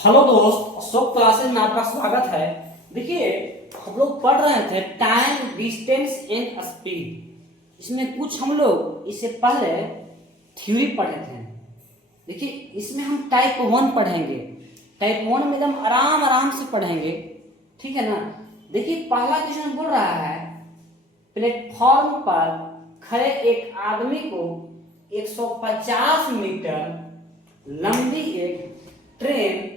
Hello दोस्त, Ashok classes में आपका स्वागत है। देखिए, हम लोग पढ़ रहे थे टाइम, डिस्टेंस एंड स्पीड। इसमें कुछ हम लोग इससे पहले थ्योरी पढ़े थे। देखिए, इसमें हम टाइप 1 पढ़ेंगे। टाइप 1 में हम आराम आराम से पढ़ेंगे, ठीक है ना। देखिए, पहला क्वेश्चन बोल रहा है प्लेटफॉर्म पर खड़े एक आदमी को 150 मीटर लंबी एक ट्रेन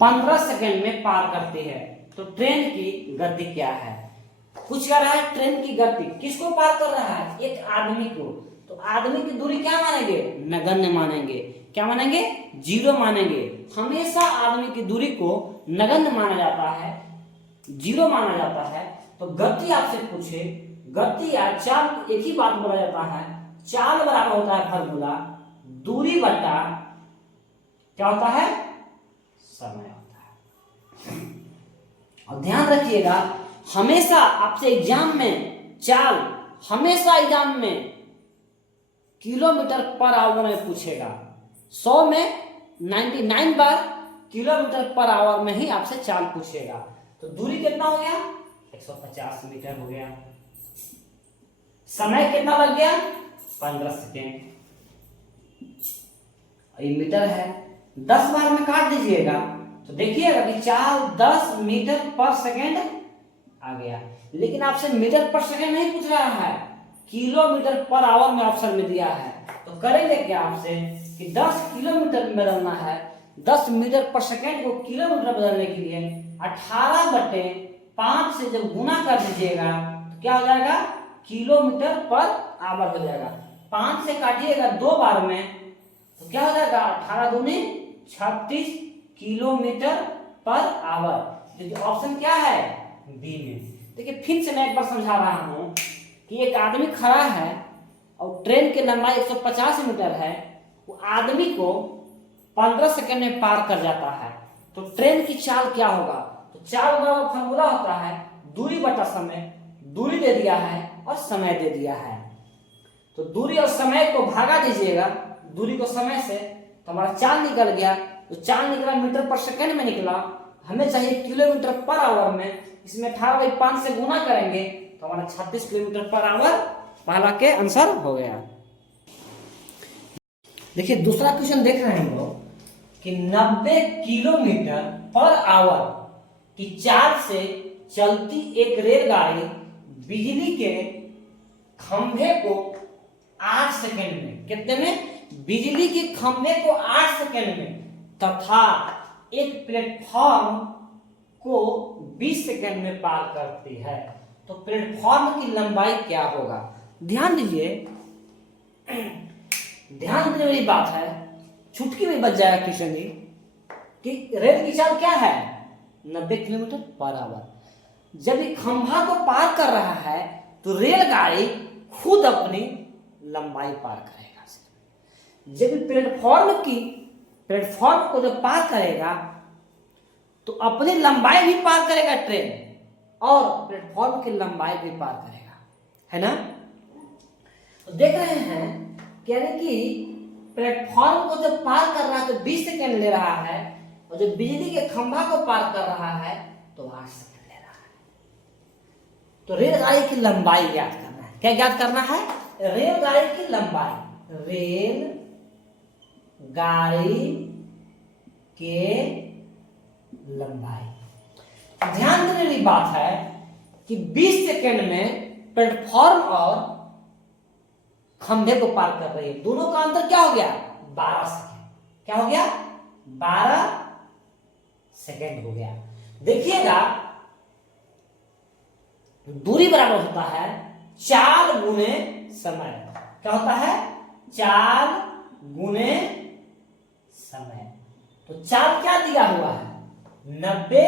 15 सेकंड में पार करती है, तो ट्रेन की गति क्या है। पूछ कर रहा है ट्रेन की गति किसको पार कर रहा है, एक आदमी को। तो आदमी की दूरी क्या मानेंगे, नगण्य मानेंगे। क्या मानेंगे, जीरो मानेंगे। हमेशा आदमी की दूरी को नगण्य माना जाता है, जीरो माना जाता है। तो गति आपसे पूछे, गति या चाल एक ही बात बोला जाता है, चाल बराबर होता है फॉर्मूला दूरी बटा क्या होता है, समय होता है। और ध्यान रखिएगा, हमेशा आपसे एग्जाम में चाल, हमेशा एग्जाम में किलोमीटर पर आवर में पूछेगा। 100 में 99 बार किलोमीटर पर आवर में ही आपसे चाल पूछेगा। तो दूरी कितना हो गया, 150 मीटर हो गया। समय कितना लग गया, 15 सेकेंड। ये मीटर है, 10 बार में काट दीजिएगा तो देखिएगा कि चाल 10 मीटर पर सेकेंड आ गया। लेकिन आपसे मीटर पर सेकेंड नहीं पूछ रहा है, किलोमीटर पर आवर में ऑप्शन में दिया है। तो करेंगे क्या आपसे कि 10 किलोमीटर में बदलना है, 10 मीटर पर सेकेंड को किलोमीटर बदलने के लिए 18/5 से जब गुना कर दीजिएगा तो क्या हो जाएगा, किलोमीटर पर आवर हो जाएगा। 5 से काटिएगा 2 बार में तो क्या हो जाएगा, 18 दूनी 36 किलोमीटर पर आवर। देखिए ऑप्शन क्या है, बी में। देखिए फिर से मैं एक बार समझा रहा हूं कि एक आदमी खड़ा है और ट्रेन की लंबाई 150 मीटर है। वो आदमी को 15 सेकंड में पार कर जाता है। तो ट्रेन की चाल क्या होगा, तो चाल का फॉर्मूला होता है दूरी बटा समय। दूरी दे दिया है और समय दे दिया है, तो दूरी और समय को भागा दीजिएगा, दूरी को समय से, तो हमारा चाल निकल गया। तो चाल निकला मीटर पर सेकंड में निकला, हमें चाहिए किलोमीटर पर आवर में। इसमें 18/5 से गुना करेंगे तो हमारा 36 किलोमीटर पर आवर पहला के आंसर हो गया। देखिए दूसरा क्वेश्चन देख रहे हैं हम लोग कि 90 किलोमीटर पर आवर की चाल से चलती एक रेलगाड़ी बिजली के खंभे को 8 सेकंड में, कितने में, बिजली के खंभे को 8 सेकंड में तथा एक प्लेटफॉर्म को 20 सेकंड में पार करती है, तो प्लेटफॉर्म की लंबाई क्या होगा। ध्यान दीजिए, ध्यान देने वाली बात है, छुटकी में बच जाएगा किशन जी कि रेल की चाल क्या है, 90 किलोमीटर पर आवर। जब ये खंभा को पार कर रहा है तो रेलगाड़ी खुद अपनी लंबाई पार करेगा। जब प्लेटफॉर्म को जब पार करेगा तो अपनी लंबाई भी पार करेगा ट्रेन, और प्लेटफॉर्म की लंबाई भी पार करेगा, है ना। तो देख रहे हैं कि प्लेटफॉर्म को जब पार कर रहा है तो 20 सेकंड ले रहा है, और जब बिजली के खंभा को पार कर रहा है तो 8 सेकंड ले रहा है। तो रेलगाड़ी की लंबाई ज्ञात करना है। क्या ज्ञात करना है, रेलगाड़ी की लंबाई। रेल गाड़ी के लंबाई। ध्यान देने वाली बात है कि 20 सेकंड में प्लेटफॉर्म और खंभे को पार कर रही है, दोनों का अंतर क्या हो गया, 12 सेकंड। क्या हो गया, 12 सेकंड हो गया। देखिएगा दूरी बराबर होता है चाल गुने समय। क्या होता है, चाल गुने समय। तो चाल क्या दिया हुआ है, 90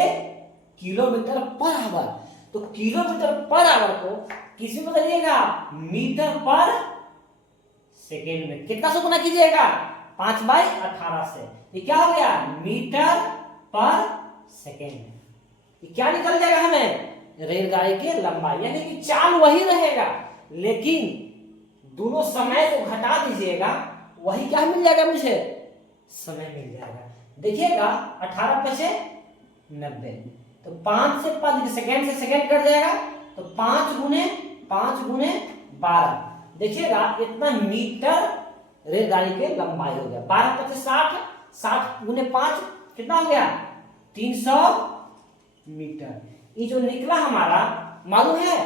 किलोमीटर पर आवर। तो किलोमीटर पर आवर को किस में बदलिएगा, मीटर पर सेकेंड में। कितना से गुना कीजिएगा, 5/18 से। ये क्या हो गया, मीटर पर सेकेंड। ये क्या निकल जाएगा हमें, रेलगाड़ी की लंबाई। यानी कि चाल वही रहेगा, लेकिन दोनों समय को घटा दीजिएगा, वही क्या मिल जाएगा मुझे, समय मिल जाएगा। देखिएगा 18 पचे 90, तो 5 से 5 सेकेंड से सेकेंड कट जाएगा, तो 5 गुने 12। देखिएगा इतना मीटर रेलगाड़ी के लंबाई हो गया। 12 पचे 60, 60 गुने 5 कितना हो गया 300 मीटर। ये जो निकला हमारा मालूम है,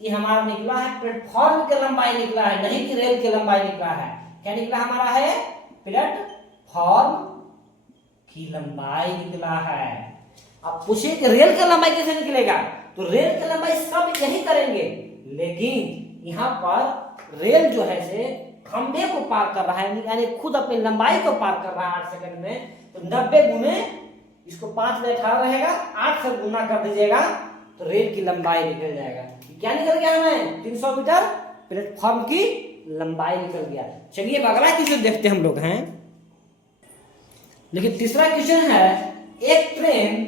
ये हमारा निकला है प्लेटफॉर्म की लंबाई निकला है, नहीं कि रेल की लंबाई निकला है। क्या निकला हमारा है प्लेटफॉर्म की लंबाई निकला है। अब पूछिए कि रेल की लंबाई कैसे निकलेगा, तो रेल की लंबाई सब यही करेंगे, लेकिन यहाँ पर रेल जो है से खंभे को पार कर रहा है, यानी खुद अपनी लंबाई को पार कर रहा है 8 सेकंड में। तो 90 गुने इसको 5 में 18 रहेगा, 8 से गुना कर दीजिएगा तो रेल की लंबाई निकल जाएगा। क्या निकल गया हमें 300 मीटर प्लेटफॉर्म की लंबाई निकल गया। चलिए अब अगला क्वेश्चन देखते हम लोग हैं। लेकिन तीसरा क्वेश्चन है, एक ट्रेन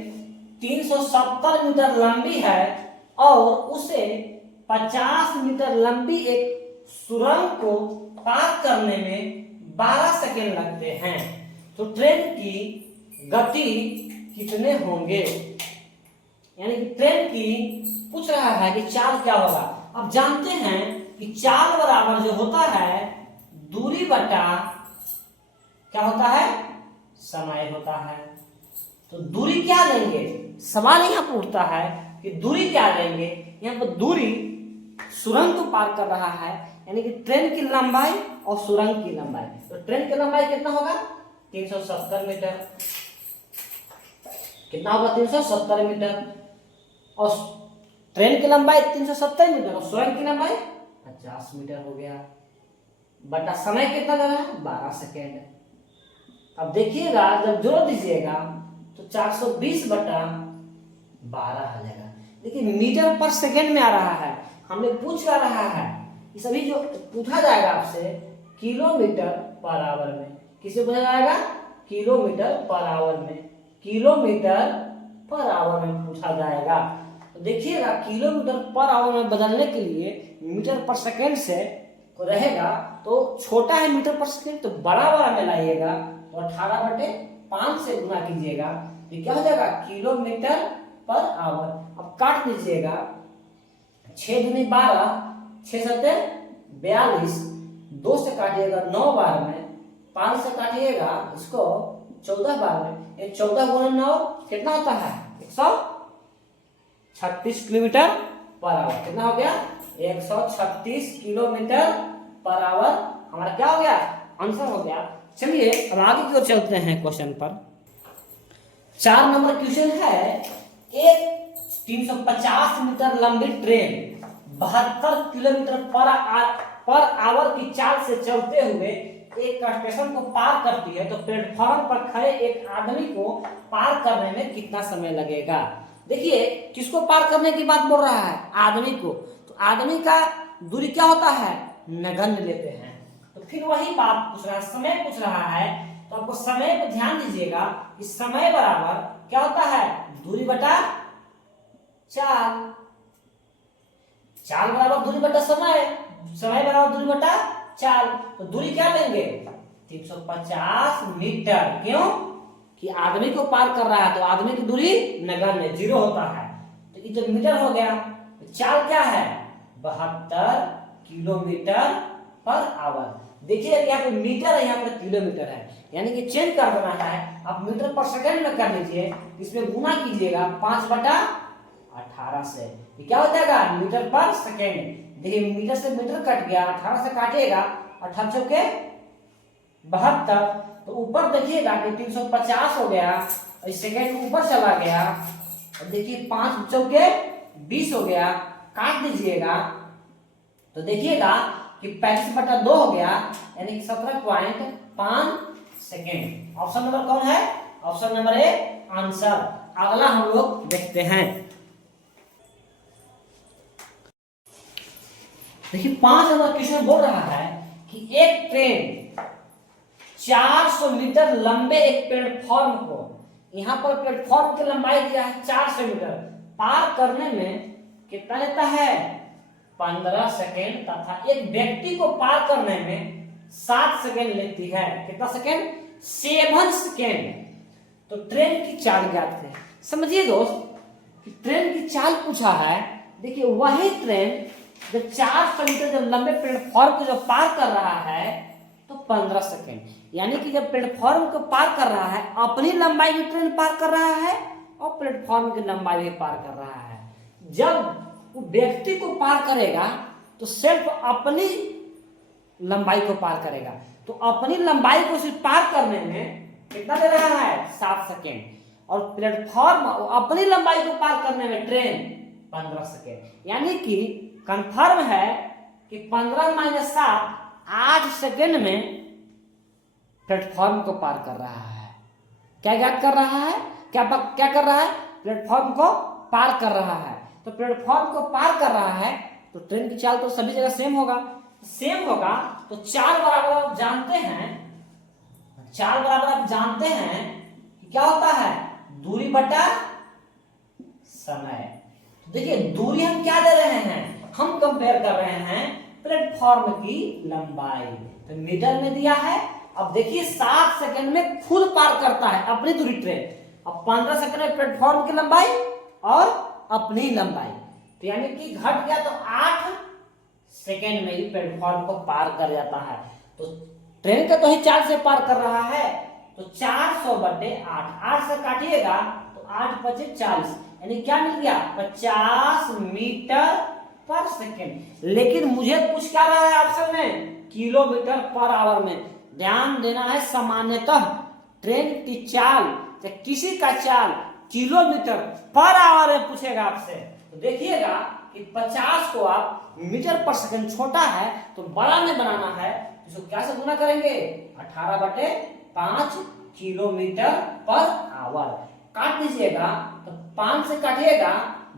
370 मीटर लंबी है और उसे 50 मीटर लंबी एक सुरंग को पार करने में 12 सेकेंड लगते हैं, तो ट्रेन की गति कितने होंगे। यानी कि ट्रेन की पूछ रहा है कि चाल क्या होगा। अब जानते हैं कि चाल बराबर जो होता है दूरी बटा क्या होता है समय होता है। तो दूरी क्या लेंगे, सवाल यहाँ पर उठता है कि दूरी क्या लेंगे। यहाँ पर दूरी सुरंग को पार कर रहा है, यानी कि ट्रेन की लंबाई और सुरंग की लंबाई। तो ट्रेन की लंबाई कितना होगा 370 मीटर, कितना होगा 370 मीटर, और ट्रेन की लंबाई 370 मीटर और सुरंग की लंबाई 50 मीटर हो गया। बटा समय कितना लगा है 12 सेकेंड। अब देखिएगा जब जोड़ दीजिएगा तो 420 बटा 12 आ जाएगा। देखिए मीटर पर सेकेंड में आ रहा है, हमने पूछ रहा है ये सभी जो पूछा जाएगा आपसे किलोमीटर पर आवर में। किसे पूछा जाएगा किलोमीटर पर आवर में, किलोमीटर पर आवर में पूछा जाएगा। तो देखिएगा किलोमीटर पर आवर में बदलने के लिए मीटर पर सेकेंड से को रहेगा, तो छोटा है मीटर पर सेकेंड तो बड़ा वाला में लाइएगा, तो 18/5 से गुना कीजिएगा, तो क्या हो जाएगा किलोमीटर पर आवर। अब काट दीजिएगा 6 दूनी 12, 6 सत्ते 42, 2 से काटिएगा 9 बार में, 5 से काटिएगा इसको 14 बार में, ये 14 गुना 9 कितना होता है 136 किलोमीटर पर आवर। कितना हो गया 136 किलोमीटर पर आवर हमारा क्या हो गया आंसर हो गया। चलिए अब आगे की ओर चलते हैं क्वेश्चन पर। 4 नंबर क्वेश्चन है, एक 350 मीटर लंबी ट्रेन 72 किलोमीटर पर आवर की चाल से चलते हुए एक स्टेशन को पार करती है, तो प्लेटफॉर्म पर खड़े एक आदमी को पार करने में कितना समय लगेगा। देखिए किसको पार करने की बात बोल रहा है आदमी को, तो आदमी का दूरी क्या होता है नगण्य लेते हैं। तो फिर वही बात पूछ रहा है, समय पूछ रहा है, तो आपको समय को ध्यान दीजिएगा कि समय बराबर क्या होता है दूरी बटा चाल, चाल बराबर दूरी बटा समय, समय बराबर दूरी बटा चाल। तो दूरी क्या लेंगे 350 मीटर, क्यों कि आदमी को पार कर रहा है, तो आदमी की दूरी नगण्य 0 होता है, तो ये तो मीटर हो गया। तो चाल क्या है 72 किलोमीटर पर आवर। देखिए यहाँ पे मीटर है, यहाँ पर किलोमीटर है, यानी कि चेंज कर देना है। आप मीटर पर सेकेंड में कर लीजिए, इसमें गुना कीजिएगा 5/18 से, ये क्या हो जाएगा मीटर पर सेकेंड। देखिए मीटर से मीटर कट गया, 18 से काटिएगा 18 चौके 72, तो ऊपर देखिएगा कि 350 हो गया, इस सेकेंड ऊपर चला गया, और देखिए 5 चौके 20 हो गया, काट दीजिएगा तो देखिएगा कि 35/2 हो गया, यानी कि 17.5 सेकेंड। ऑप्शन नंबर कौन है ऑप्शन नंबर ए आंसर। अगला हम लोग देखते हैं। देखिए 5 नंबर क्वेश्चन बोल रहा है कि एक ट्रेन 400 मीटर लंबे एक प्लेटफॉर्म को, यहां पर प्लेटफॉर्म की लंबाई दिया है 400 मीटर, पार करने में कितना लेता है 15 सेकेंड, तथा एक व्यक्ति को पार करने में 7 सेकेंड लेती है। कितना सेकेंड 7 सेकेंड। तो ट्रेन की चाल ज्ञात है। समझिए दोस्त कि ट्रेन की चाल पूछा है। देखिए वही ट्रेन जब 400 मीटर जब लंबे प्लेटफॉर्म को जब पार कर रहा है तो 15 सेकेंड, यानी कि जब प्लेटफॉर्म को पार कर रहा है अपनी लंबाई भी ट्रेन पार कर रहा है और प्लेटफॉर्म की लंबाई भी पार कर रहा है। जब वो व्यक्ति को पार करेगा तो सिर्फ अपनी लंबाई को पार करेगा, तो अपनी लंबाई को सिर्फ पार करने में कितना दे रहा है 7 सेकेंड, और प्लेटफॉर्म अपनी लंबाई को पार करने में ट्रेन 15 सेकेंड, यानी कि कंफर्म है कि 15 माइनस 7 8 सेकेंड में प्लेटफॉर्म को पार कर रहा है। क्या कर रहा है, क्या कर रहा है, प्लेटफॉर्म को पार कर रहा है। तो प्लेटफॉर्म को पार कर रहा है तो ट्रेन की चाल तो सभी जगह सेम होगा, तो 4 बराबर आप जानते हैं, 4 बराबर आप जानते हैं कि क्या होता है, दूरी बटा समय। देखिए दूरी हम क्या दे रहे हैं, हम कंपेयर कर रहे हैं प्लेटफॉर्म की लंबाई, तो मीटर में दिया है। अब देखिए 7 सेकंड में खुद पार करता है अपनी दूरी ट्रेन। अब 15 सेकंड में प्लेटफॉर्म की लंबाई और अपनी लंबाई, तो यानी कि घट गया तो 8 सेकंड में ही प्लेटफॉर्म को पार कर जाता है। तो ट्रेन का तो ही 4 से पार कर रहा है, तो 400 बटे 8, 8 से काटिएगा तो 8 पचे 40, यानी क्या मिल गया 50 मीटर पर सेकेंड। लेकिन मुझे पूछ क्या रहा है ऑप्शन में, किलोमीटर पर आवर में। ध्यान देना है, सामान्यतः ट्रेन की चाल या किसी का चाल किलोमीटर पर आवर में पूछेगा आपसे, तो देखिएगा कि 50 को आप मीटर पर सेकंड छोटा है तो बड़ा में बनाना है, इसको क्या से गुना करेंगे 18 बटे 5 किलोमीटर पर आवर। काट दीजिएगा तो 5 से काटिएगा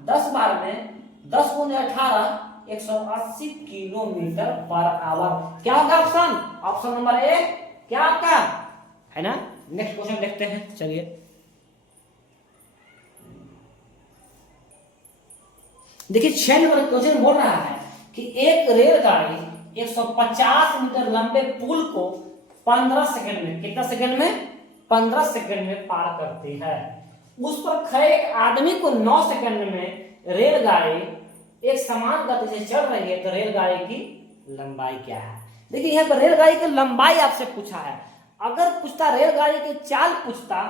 10 बार में 10 गुने 18 180 किलोमीटर पर आवर। क्या होगा ऑप्शन, ऑप्शन नंबर ए क्या आपका है ना। नेक्स्ट क्वेश्चन देखते हैं, चलिए देखिए 6 नंबर क्वेश्चन बोल रहा है कि एक रेलगाड़ी 150 मीटर लंबे पुल को 15 सेकंड में, कितना सेकंड में 15 सेकंड में पार करती है। उस पर खड़े एक आदमी को 9 सेकंड में रेलगाड़ी एक समान गति से चल रही है, तो रेलगाड़ी की लंबाई क्या है। देखिए यहाँ पर रेलगाड़ी की लंबाई आपसे पूछा है। अगर पूछता रेलगाड़ी की चाल पूछता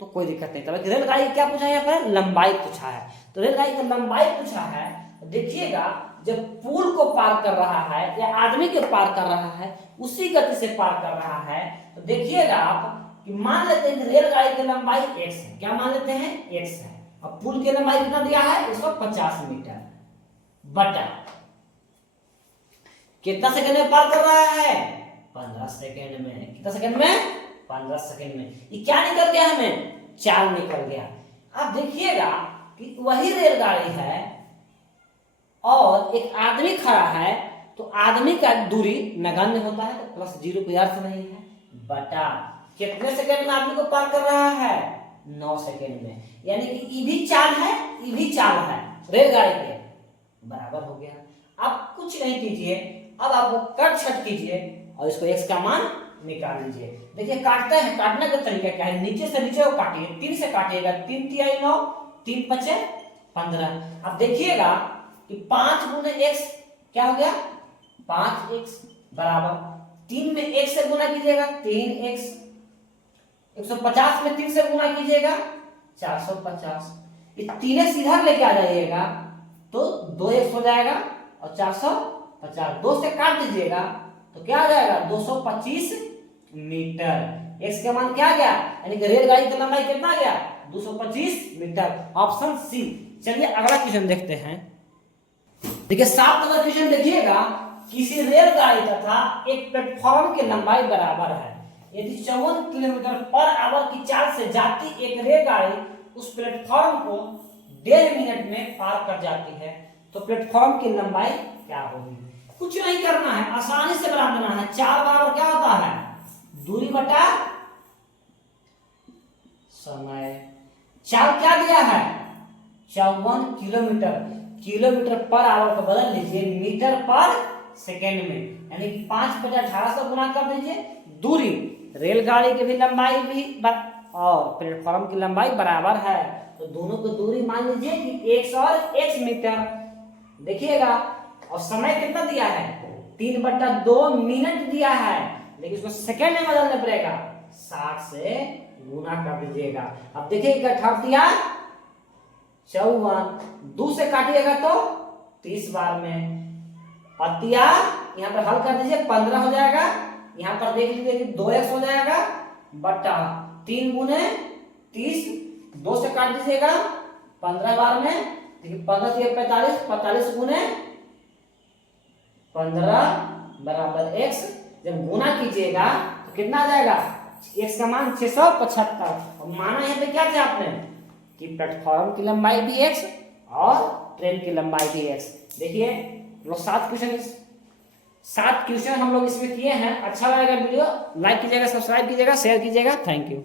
तो कोई दिक्कत नहीं था, रेलगाड़ी क्या पूछा है, यहाँ पर लंबाई पूछा है। तो रेलगाड़ी की लंबाई पूछा है, देखिएगा जब पुल को पार कर रहा है या आदमी को पार कर रहा है उसी गति से पार कर रहा है, तो देखिएगा आप कि मान लेते हैं रेलगाड़ी की लंबाई x है, क्या मान लेते हैं x है, और पुल की लंबाई कितना दिया है 150 मीटर बटा कितना सेकंड में पार कर रहा है 15 सेकंड में। कितना सेकंड में 15 सेकंड में। ये क्या निकल गया, हमें चाल निकल गया। अब देखिएगा कि वही रेलगाड़ी है और एक आदमी खड़ा है, तो आदमी का दूरी नगण्य होता है, तो प्लस 0 कोई अर्थ नहीं है, बटा कितने सेकंड में आदमी को पार कर रहा है 9 सेकंड में, यानी कि ये भी चाल है रेलगाड़ी के बराबर हो गया। अब कुछ नहीं कीजिए, अब आपको कट छट कीजिए और इसको x का मान निकाल लीजिए। देखिए काटते हैं, काटने का तरीका क्या है, नीचे से नीचे को काटिए, 3 से काटिएगा, 3 तिहाई 9, 3 पचे 15। अब देखिएगा कि 5 गुने x क्या हो गया 5x बराबर 3 में 1 से गुना कीजिएगा 3x, 150 में 3 से गुना कीजिएगा 450, ये तीनों सीधा लेके आ जाइएगा तो 2x हो जाएगा और 450 2 से काट दीजिएगा तो क्या आ जाएगा 225 मीटर। x का मान क्या आ गया, यानी कि रेलगाड़ी की लंबाई कितना आ गया 225 मीटर, ऑप्शन सी। चलिए अगला क्वेश्चन देखते हैं। देखिए 7 नंबर क्वेश्चन देखिएगा, किसी रेलगाड़ी तथा एक प्लेटफॉर्म की लंबाई बराबर है, यदि 54 किलोमीटर पर आवर की चाल से जाती एक रेलगाड़ी उस प्लेटफॉर्म को 1.5 मिनट में पार कर जाती है, तो प्लेटफॉर्म की लंबाई क्या होगी। कुछ नहीं करना है, आसानी से बना देना है। 4 बराबर क्या होता है दूरी बटा समय। चाल क्या दिया है 54 किलोमीटर, किलोमीटर पर आवर को बदल लीजिए मीटर पर सेकेंड में, यानी कि 5 बटा 18 से गुना कर दीजिए। दूरी, रेलगाड़ी की भी लंबाई भी और प्लेटफॉर्म की लंबाई बराबर है, तो दोनों की दूरी मान लीजिए कि x और x मीटर। देखिएगा, और समय कितना दिया है, 3/2 मिनट दिया है, लेकिन इसको सेकेंड में बदलना पड़ेगा, 60 से गुना कर दीजिएगा। अब देखिए क्या ठप दिया, 54, 2 से काटिएगा तो 30 बार में, पतिया यहाँ पर हल कर दीजिए, 15 हो जाएगा। यहाँ पर देख लीजिए कि 2x हो जाएगा बटा 3 गुने 30, 2 से काट दीजिएगा 15 बार में, देखिए 15 से 45, 45 गुने 15 बराबर x। जब गुना कीजिएगा तो कितना आ जाएगा, x का मान 675। और माना यहाँ पे क्या था आपने कि प्लेटफॉर्म की लंबाई भी x और ट्रेन की लंबाई भी x। देखिए लोग 7 क्वेश्चन हम लोग इसमें किए हैं। अच्छा लगेगा वीडियो, लाइक कीजिएगा, सब्सक्राइब कीजिएगा, शेयर कीजिएगा। Thank you.